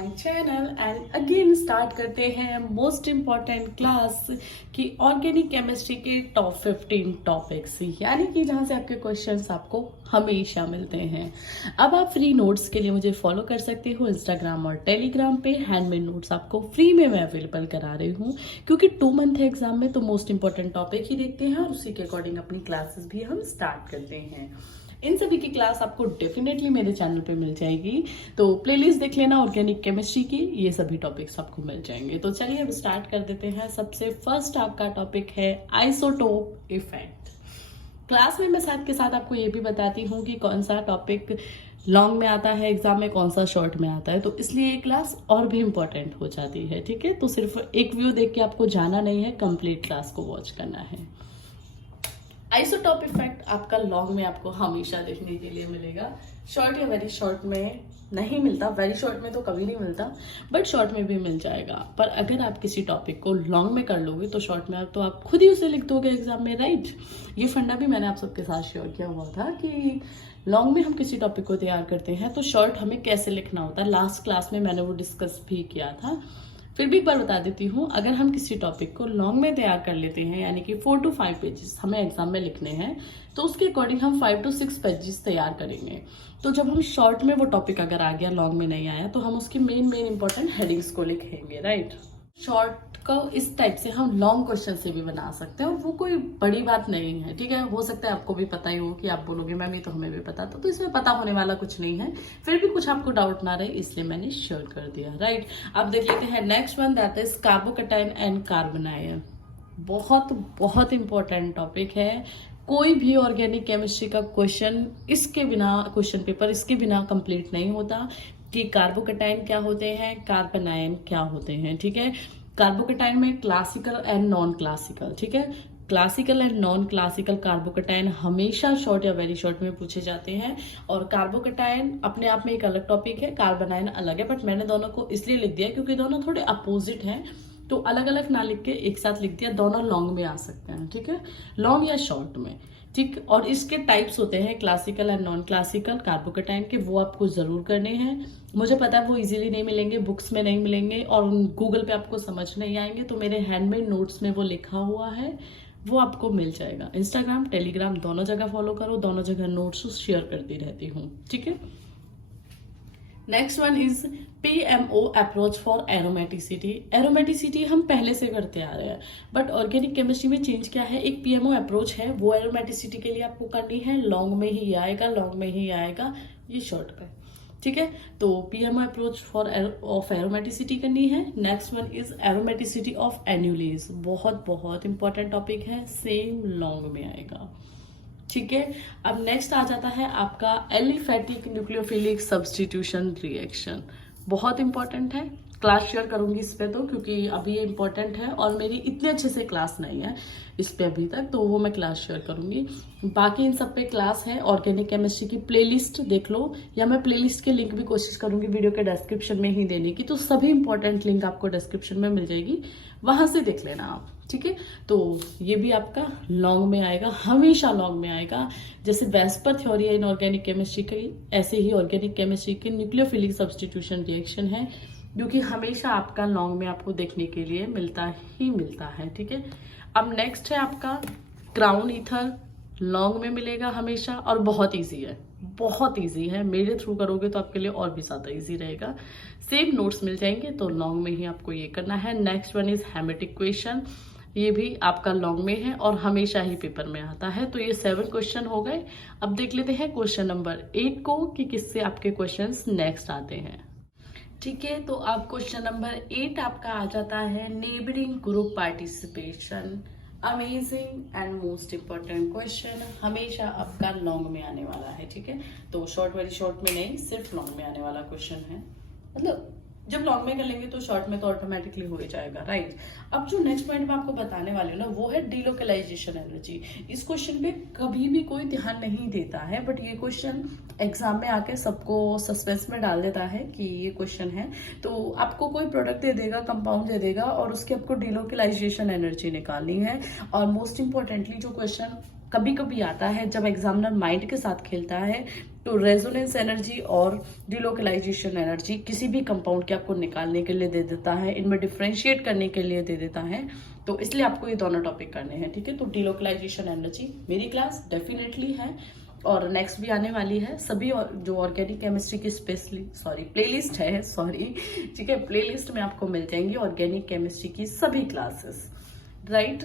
My channel and again start करते हैं most important class की ऑर्गेनिक केमिस्ट्री के टॉप 15 टॉपिक्स, यानी कि जहां से आपके क्वेश्चंस आपको हमेशा मिलते हैं। अब आप फ्री नोट्स के लिए मुझे फॉलो कर सकते हो इंस्टाग्राम और टेलीग्राम पे। हैंडमेड नोट्स आपको फ्री में मैं अवेलेबल करा रही हूँ, क्योंकि 2 मंथ है एग्जाम में, तो मोस्ट इंपॉर्टेंट टॉपिक ही देखते हैं और उसी के अकॉर्डिंग अपनी क्लासेस भी हम स्टार्ट करते हैं। इन सभी की क्लास आपको डेफिनेटली मेरे चैनल पे मिल जाएगी, तो प्लेलिस्ट देख लेना ऑर्गेनिक केमिस्ट्री की, ये सभी टॉपिक्स आपको मिल जाएंगे। तो चलिए अब स्टार्ट कर देते हैं। सबसे फर्स्ट आपका टॉपिक है आइसोटोप इफेक्ट। क्लास में मैं साथ के साथ आपको ये भी बताती हूँ कि कौन सा टॉपिक लॉन्ग में आता है एग्जाम में, कौन सा शॉर्ट में आता है, तो इसलिए ये क्लास और भी इम्पोर्टेंट हो जाती है। ठीक है, तो सिर्फ एक व्यू देख के आपको जाना नहीं है, कंप्लीट क्लास को वॉच करना है। आइसोटोप इफेक्ट आपका लॉन्ग में आपको हमेशा देखने के लिए मिलेगा, शॉर्ट या वेरी शॉर्ट में नहीं मिलता। वेरी शॉर्ट में तो कभी नहीं मिलता, बट शॉर्ट में भी मिल जाएगा। पर अगर आप किसी टॉपिक को लॉन्ग में कर लोगे तो शॉर्ट में तो आप खुद ही उसे लिख दोगे एग्जाम में, राइट। ये फंडा भी मैंने आप सबके साथ शेयर किया हुआ था कि लॉन्ग में हम किसी टॉपिक को तैयार करते हैं तो शॉर्ट हमें कैसे लिखना होता है। लास्ट क्लास में मैंने वो डिस्कस भी किया था, फिर भी एक बार बता देती हूँ। अगर हम किसी टॉपिक को लॉन्ग में तैयार कर लेते हैं, यानी कि 4 to 5 पेजेस हमें एग्जाम में लिखने हैं, तो उसके अकॉर्डिंग हम 5 to 6 पेजेस तैयार करेंगे। तो जब हम शॉर्ट में वो टॉपिक अगर आ गया, लॉन्ग में नहीं आया, तो हम उसकी मेन इंपॉर्टेंट हेडिंग्स को लिखेंगे, राइट। शॉर्ट को इस टाइप से हम लॉन्ग क्वेश्चन से भी बना सकते हैं और वो कोई बड़ी बात नहीं है। ठीक है, हो सकता है आपको भी पता ही हो कि आप बोलोगे मैम ये तो हमें भी पता था, तो इसमें पता होने वाला कुछ नहीं है। फिर भी कुछ आपको डाउट ना रहे इसलिए मैंने शेयर कर दिया, राइट। अब देख लेते हैं next one, that is carbocation and carbonyl. बहुत बहुत इंपॉर्टेंट टॉपिक है। कोई भी ऑर्गेनिक केमिस्ट्री का क्वेश्चन इसके बिना, क्वेश्चन पेपर इसके बिना कंप्लीट नहीं होता कि कार्बोकैटायन क्या होते हैं, कार्बोनाइन क्या होते हैं। ठीक है, कार्बोकैटायन में क्लासिकल एंड नॉन क्लासिकल, ठीक है, classical and non classical carbocation हमेशा शॉर्ट या वेरी शॉर्ट में पूछे जाते हैं। और कार्बोकैटायन अपने आप में एक अलग टॉपिक है, कार्बोनाइन अलग है, बट मैंने दोनों को इसलिए लिख दिया क्योंकि दोनों थोड़े अपोजिट हैं, तो अलग अलग ना लिख के एक साथ लिख दिया। दोनों लॉन्ग में आ सकते हैं, ठीक है, लॉन्ग या शॉर्ट में, ठीक। और इसके टाइप्स होते हैं classical and non classical carbocation के, वो आपको जरूर करने हैं। मुझे पता है वो इजीली नहीं मिलेंगे, बुक्स में नहीं मिलेंगे और गूगल पे आपको समझ नहीं आएंगे, तो मेरे हैंडमेड नोट्स में वो लिखा हुआ है, वो आपको मिल जाएगा। इंस्टाग्राम टेलीग्राम दोनों जगह फॉलो करो, दोनों जगह नोट्स शेयर करती रहती हूँ, ठीक है। Next one is PMO approach for aromaticity. Aromaticity हम पहले से करते आ रहे हैं, बट ऑर्गेनिक केमिस्ट्री में चेंज क्या है, एक PMO अप्रोच है, वो एरोमेटिसिटी के लिए आपको करनी है। लॉन्ग में ही आएगा, लॉन्ग में ही आएगा, ये शॉर्ट पे, ठीक है। तो PMO approach for of aromaticity करनी है। Next one is aromaticity of annulenes. बहुत बहुत इंपॉर्टेंट टॉपिक है, सेम लॉन्ग में आएगा, ठीक है। अब नेक्स्ट आ जाता है आपका एलिफेटिक न्यूक्लियोफिलिक सब्स्टिट्यूशन रिएक्शन। बहुत इंपॉर्टेंट है, क्लास शेयर करूंगी इस पे तो, क्योंकि अभी ये इंपॉर्टेंट है और मेरी इतने अच्छे से क्लास नहीं है इस पे अभी तक, तो वो मैं क्लास शेयर करूंगी। बाकी इन सब पे क्लास है। ऑर्गेनिक केमिस्ट्री की प्लेलिस्ट देख लो, या मैं प्लेलिस्ट के लिंक भी कोशिश करूंगी वीडियो के डिस्क्रिप्शन में ही देने की, तो सभी इंपॉर्टेंट लिंक आपको डिस्क्रिप्शन में मिल जाएगी, वहां से देख लेना आप, ठीक है। तो ये भी आपका लॉन्ग में आएगा, हमेशा लॉन्ग में आएगा। जैसे वेस्पर थ्योरी है इन ऑर्गेनिक केमिस्ट्री की, ऐसे ही ऑर्गेनिक केमिस्ट्री की न्यूक्लियोफिलिक सब्स्टिट्यूशन रिएक्शन है, जो कि हमेशा आपका लॉन्ग में आपको देखने के लिए मिलता ही मिलता है, ठीक है। अब नेक्स्ट है आपका क्राउन ईथर, लॉन्ग में मिलेगा हमेशा और बहुत ईजी है, बहुत ईजी है। मेरे थ्रू करोगे तो आपके लिए और भी ज्यादा ईजी रहेगा। सेम नोट्स मिल जाएंगे, तो लॉन्ग में ही आपको ये करना है। Next one is Hamitic question, ये भी आपका लॉन्ग में है और हमेशा ही पेपर में आता है। तो ये 7 क्वेश्चन हो गए। अब देख लेते हैं क्वेश्चन नंबर 8 को कि किससे आपके क्वेश्चंस नेक्स्ट आते हैं, ठीक है। तो अब क्वेश्चन नंबर 8 आपका आ जाता है neighbouring group participation. Amazing and most important question, हमेशा आपका लॉन्ग में आने वाला है, ठीक है। तो शॉर्ट वेरी शॉर्ट में नहीं, सिर्फ लॉन्ग में आने वाला क्वेश्चन है। मतलब जब लॉन्ग में कर लेंगे तो शॉर्ट में तो ऑटोमेटिकली हो ही जाएगा, राइट। अब जो नेक्स्ट पॉइंट मैं आपको बताने वाली हूँ ना, वो है डिलोकलाइजेशन एनर्जी। इस क्वेश्चन पे कभी भी कोई ध्यान नहीं देता है, बट ये क्वेश्चन एग्जाम में आके सबको सस्पेंस में डाल देता है कि ये क्वेश्चन है। तो आपको कोई प्रोडक्ट दे देगा, कंपाउंड दे देगा, और उसकी आपको डिलोकलाइजेशन एनर्जी निकालनी है। और मोस्ट इंपॉर्टेंटली जो क्वेश्चन कभी कभी आता है जब एग्जामिनर माइंड के साथ खेलता है, तो रेजोनेंस एनर्जी और डिलोकलाइजेशन एनर्जी किसी भी कंपाउंड के आपको निकालने के लिए दे देता है, इनमें डिफ्रेंशिएट करने के लिए दे देता है, तो इसलिए आपको ये दोनों टॉपिक करने हैं, ठीक है। तो डिलोकलाइजेशन एनर्जी मेरी क्लास डेफिनेटली है और नेक्स्ट भी आने वाली है। सभी जो ऑर्गेनिक केमिस्ट्री की प्लेलिस्ट है, ठीक है, प्लेलिस्ट में आपको मिल जाएंगी ऑर्गेनिक केमिस्ट्री की सभी classes, right.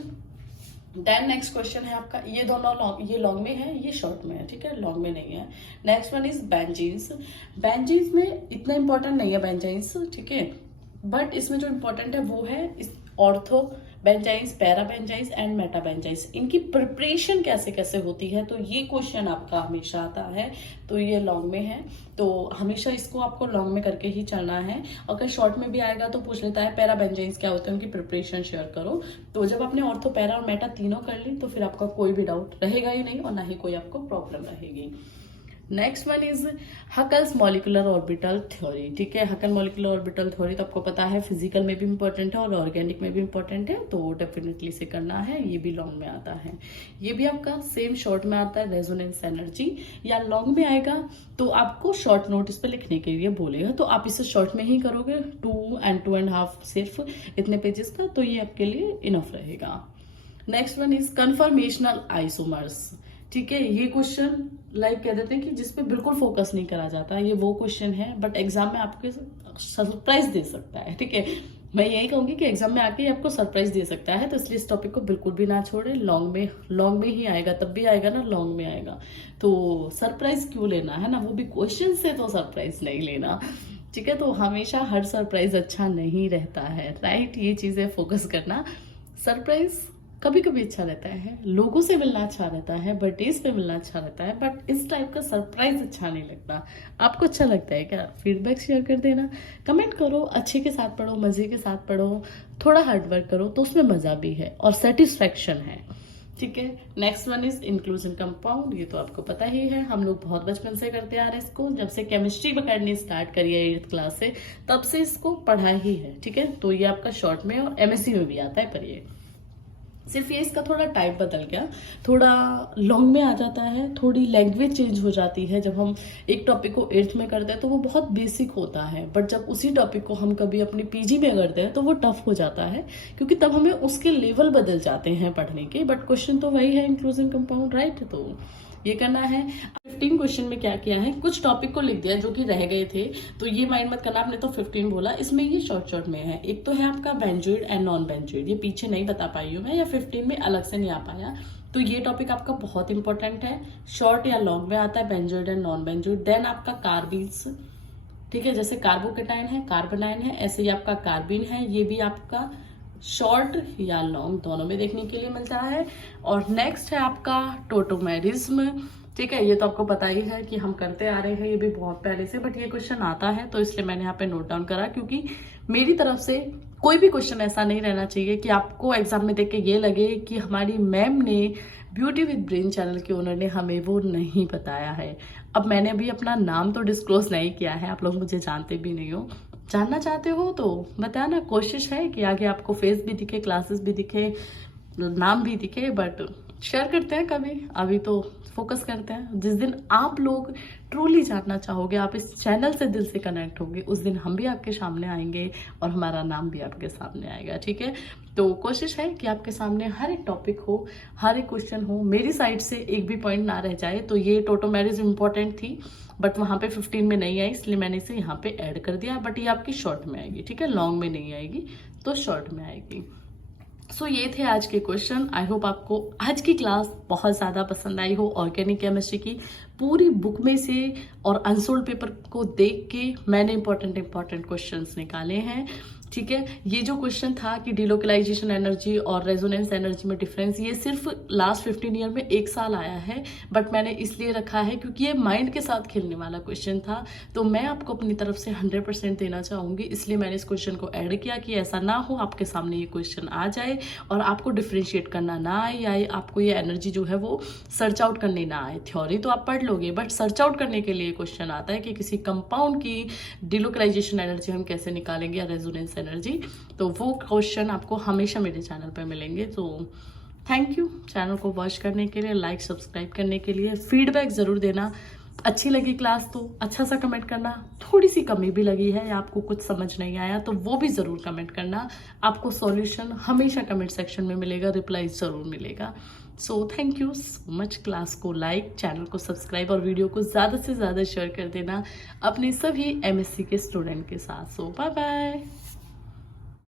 Then next question है आपका, ये दोनों ये लॉन्ग में है, ये शॉर्ट में है, ठीक है, लॉन्ग में नहीं है। Next one is benzenes. Benzenes में इतना इंपॉर्टेंट नहीं है बेंजाइंस, ठीक है, बट इसमें जो इंपॉर्टेंट है वो है ऑर्थो बेंजाइंस, पैरा बेंजाइंस एंड मेटा बेंजाइंस। इनकी प्रिपरेशन कैसे कैसे होती है, तो ये क्वेश्चन आपका हमेशा आता है। तो ये लॉन्ग में है, तो हमेशा इसको आपको लॉन्ग में करके ही चलना है। अगर शॉर्ट में भी आएगा तो पूछ लेता है पैरा बेंजाइंस क्या होते हैं, उनकी प्रिपरेशन शेयर करो। तो जब आपने ऑर्थो, पैरा और मेटा तीनों कर ली तो फिर आपका कोई भी डाउट रहेगा ही नहीं और ना ही कोई आपको प्रॉब्लम रहेगी। Next one is Huckel's molecular orbital theory, ठीक है। हकल मॉलिकुलर ऑर्बिटल थ्योरी तो आपको पता है फिजिकल में भी इंपॉर्टेंट है और ऑर्गेनिक में भी इंपॉर्टेंट है, तो डेफिनेटली से करना है। ये भी लॉन्ग में आता है, ये भी आपका सेम शॉर्ट में आता है रेजोनेंस एनर्जी, या लॉन्ग में आएगा तो आपको शॉर्ट नोट इस पर लिखने के लिए बोलेगा, तो आप इसे शॉर्ट में ही करोगे 2 and 2.5 सिर्फ इतने पेजेस का, तो ये आपके लिए इनफ रहेगा। Next one is conformational isomers, ठीक है। ये क्वेश्चन लाइक कह देते हैं कि जिसपे बिल्कुल फोकस नहीं करा जाता, ये वो क्वेश्चन है, बट एग्जाम में आपके सरप्राइज दे सकता है, ठीक है। मैं यही कहूंगी कि एग्जाम में आके आपको सरप्राइज दे सकता है, तो इसलिए इस टॉपिक को बिल्कुल भी ना छोड़े। लॉन्ग में ही आएगा, तब भी आएगा ना, लॉन्ग में आएगा, तो सरप्राइज क्यों लेना है ना, वो भी क्वेश्चन से, तो सरप्राइज नहीं लेना, ठीक है। तो हमेशा हर सरप्राइज अच्छा नहीं रहता है, राइट। ये चीजें फोकस करना, सरप्राइज कभी कभी अच्छा रहता है, लोगों से मिलना अच्छा रहता है, बर्थडेज पे मिलना अच्छा रहता है, बट इस टाइप का सरप्राइज अच्छा नहीं लगता। आपको अच्छा लगता है क्या? फीडबैक शेयर कर देना, कमेंट करो, अच्छे के साथ पढ़ो, मजे के साथ पढ़ो, थोड़ा हार्डवर्क करो तो उसमें मजा भी है और सेटिस्फैक्शन है, ठीक है। Next one is inclusion compound, ये तो आपको पता ही है, हम लोग बहुत बचपन से करते आ रहे हैं इसको, जब से केमिस्ट्री पढ़नी स्टार्ट करी है 8th क्लास से, तब से इसको पढ़ा ही है, ठीक है। तो ये आपका शॉर्ट में और एमएससी में भी आता है, पर ये सिर्फ ये इसका थोड़ा टाइप बदल गया, थोड़ा लॉन्ग में आ जाता है, थोड़ी लैंग्वेज चेंज हो जाती है। जब हम एक टॉपिक को 8th में करते हैं तो वो बहुत बेसिक होता है, बट जब उसी टॉपिक को हम कभी अपनी पीजी में करते हैं तो वो टफ हो जाता है, क्योंकि तब हमें उसके लेवल बदल जाते हैं पढ़ने के, बट क्वेश्चन तो वही है, इंक्लूजन कंपाउंड, राइट। तो ये करना है। 15 क्वेश्चन में क्या किया है, कुछ टॉपिक को लिख दिया जो कि रह गए थे, तो ये माइंड मत करना आपने तो 15 बोला, इसमें ये शॉर्ट में है। एक तो है आपका बेंजोइड एंड नॉन बेंजोइड, ये पीछे नहीं बता पाई हूँ मैं, या 15 में अलग से नहीं आ पाया, तो ये टॉपिक आपका बहुत इंपॉर्टेंट है, शॉर्ट या लॉन्ग में आता है, benzenoid and non benzenoid. Then आपका कार्बीन्स, ठीक है, जैसे कार्बोकेटाइन है, कार्बोनाइन है, ऐसे ही आपका कार्बिन है, ये भी आपका शॉर्ट या लॉन्ग दोनों में देखने के लिए मिलता है। और नेक्स्ट है आपका टोटोमेरिज्म, ठीक है, ये तो आपको पता ही है कि हम करते आ रहे हैं, ये भी बहुत पहले से, बट ये क्वेश्चन आता है तो इसलिए मैंने यहाँ पे नोट डाउन करा, क्योंकि मेरी तरफ से कोई भी क्वेश्चन ऐसा नहीं रहना चाहिए कि आपको एग्जाम में देख के ये लगे कि हमारी मैम ने ब्यूटी विद ब्रेन चैनल के ओनर ने हमें वो नहीं बताया है। अब मैंने अभी अपना नाम तो डिस्क्लोज नहीं किया है, आप लोग मुझे जानते भी नहीं हो, जानना चाहते हो तो बताना, कोशिश है कि आगे आपको फेस भी दिखे, क्लासेस भी दिखे, नाम भी दिखे, बट शेयर करते हैं कभी, अभी तो फोकस करते हैं। जिस दिन आप लोग ट्रूली जानना चाहोगे, आप इस चैनल से दिल से कनेक्ट होगे, उस दिन हम भी आपके सामने आएंगे और हमारा नाम भी आपके सामने आएगा, ठीक है। तो कोशिश है कि आपके सामने हर एक टॉपिक हो, हर एक क्वेश्चन हो, मेरी साइड से एक भी पॉइंट ना रह जाए। तो ये टोटोमेरिज इंपॉर्टेंट थी, बट वहाँ पे 15 में नहीं आई, इसलिए मैंने इसे यहाँ पे ऐड कर दिया, बट ये आपकी शॉर्ट में आएगी, ठीक है, लॉन्ग में नहीं आएगी, तो शॉर्ट में आएगी। सो ये थे आज के क्वेश्चन। आई होप आपको आज की क्लास बहुत ज़्यादा पसंद आई हो। ऑर्गेनिक केमिस्ट्री की पूरी बुक में से और अनसोल्ड पेपर को देख के मैंने इंपॉर्टेंट क्वेश्चंस निकाले हैं, ठीक है। ये जो क्वेश्चन था कि डिलोकलाइजेशन एनर्जी और रेजोनेंस एनर्जी में डिफरेंस, ये सिर्फ लास्ट 15 ईयर में 1 साल आया है, बट मैंने इसलिए रखा है क्योंकि ये माइंड के साथ खेलने वाला क्वेश्चन था, तो मैं आपको अपनी तरफ से 100% देना चाहूंगी, इसलिए मैंने इस क्वेश्चन को ऐड किया कि ऐसा ना हो आपके सामने ये क्वेश्चन आ जाए और आपको डिफ्रेंशिएट करना ना आए, या आपको ये एनर्जी जो है वो सर्च आउट करनी ना आए। थ्योरी तो आप पढ़ लोगे, बट सर्च आउट करने के लिए क्वेश्चन आता है कि किसी कंपाउंड की डिलोकलाइजेशन एनर्जी हम कैसे निकालेंगे या रेजोनेंस एनर्जी, तो वो क्वेश्चन आपको हमेशा मेरे चैनल पे मिलेंगे। तो थैंक यू चैनल को वॉच करने के लिए, लाइक सब्सक्राइब करने के लिए, फीडबैक ज़रूर देना, अच्छी लगी क्लास तो अच्छा सा कमेंट करना, थोड़ी सी कमी भी लगी है या आपको कुछ समझ नहीं आया तो वो भी ज़रूर कमेंट करना। आपको सॉल्यूशन हमेशा कमेंट सेक्शन में मिलेगा, रिप्लाई ज़रूर मिलेगा। So thank you so much. Class को लाइक, चैनल को सब्सक्राइब और वीडियो को ज़्यादा से ज़्यादा शेयर कर देना अपने सभी MSc के स्टूडेंट के साथ। सो बाय बाय।